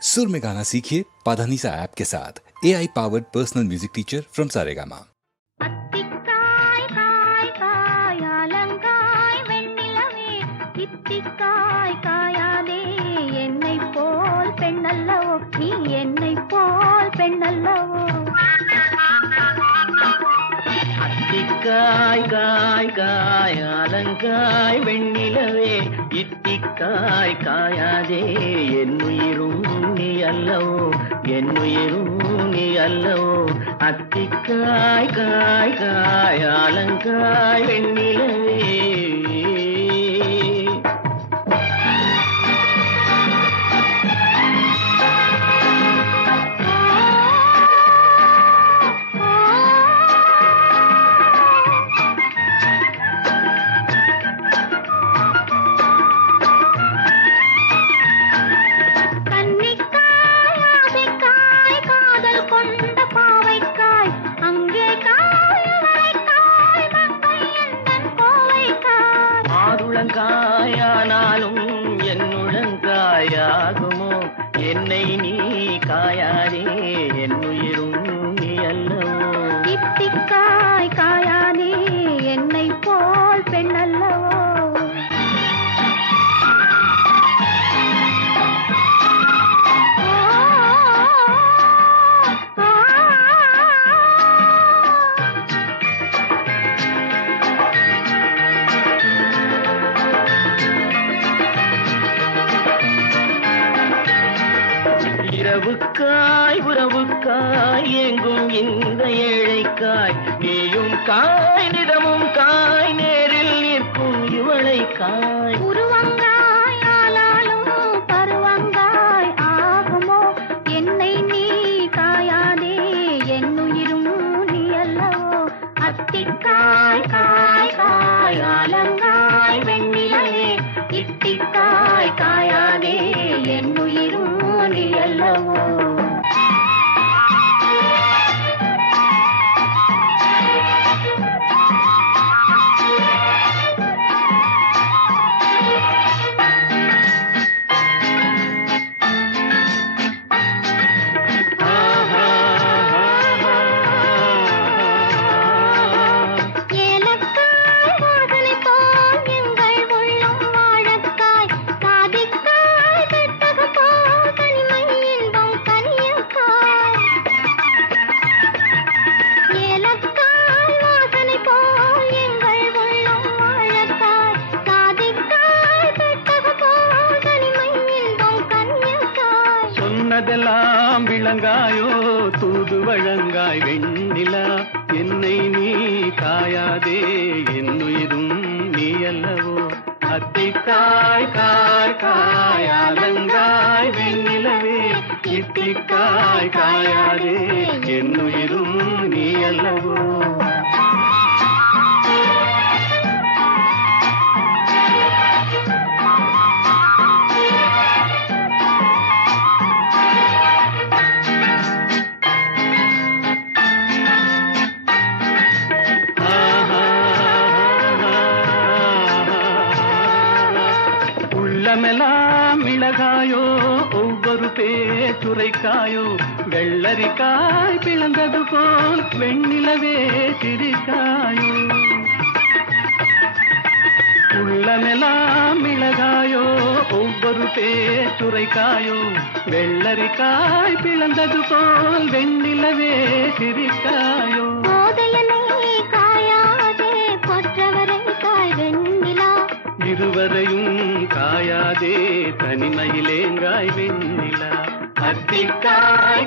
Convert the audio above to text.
सुर में गाना सीखिए पाधानीसा ऐप के साथ AI powered personal music teacher from Saregama. அத்திக்காய் காய் காய் அலங்காய் வெண்ணிலவே இத்திக்காய் காயாதே என்னை போல் பெண்ணல்லவோ நீ என்னை போல் பெண்ணல்லவோ அத்திக்காய் காய் காய் அலங்காய் வெண்ணிலவே இத்திக்காய் காயாதே என்னுயிரும் நீ அல்லவோ என்னுயிரும் நீ அல்லவோ அத்திக்காய் காய் காய் அலங்காய் வெண்ணிலவே காயானாலும் என்னுழங்காயாகுமோ என்னை நீ காயாதே என்னுயிரும் நீ அல்லவோ இத்திக்காய் காயாதே என்னை போல் பெண்ணல்லவோ இரவுக்காய் உறவுக்காய் எங்கும் இந்த ஏழைக்காய் நீயும் காய் நிறமும் காய் நேரில் நிற்கும் இவளை காய் உருவங்காய் ஆனாலும் பருவங்காய் ஆகுமோ என்னை நீ காயாதே என்னுயிரும் நீ அல்லவோ அத்திக்காய் காய் காய் அலங்காய் வெண்ணிலவே இத்திக்காய் காயாதே என்னுயிரும் நீ அல்லவோ சொன்னதெல்லாம் விளங்காயோ தூது வழங்காய் வெண்ணிலா என்னை நீ காயாதே என்னுயிரும் நீ அல்லவோ அத்திக்காய் காய் காய் அலங்காய் வெண்ணிலவே இத்திக்காய் காயாதே என்னுயிரும் நீ அல்லவோ உள்ளமெல்லாம் மிளகாயோ ஒவ்வொரு பேச்சுரைக்காயோ வெள்ளரிக்காய் பிளந்தது போல் வெண்ணிலவே சிரிக்காயோ உள்ளமெல்லாம் மிளகாயோ ஒவ்வொரு பேச்சுரைக்காயோ வெள்ளரிக்காய் பிளந்தது போல் வெண்ணிலவே சிரிக்காயோ இருவரையும் காயாதே தனிமையிலேங்காய் வெண்ணிலா அத்திக்காய்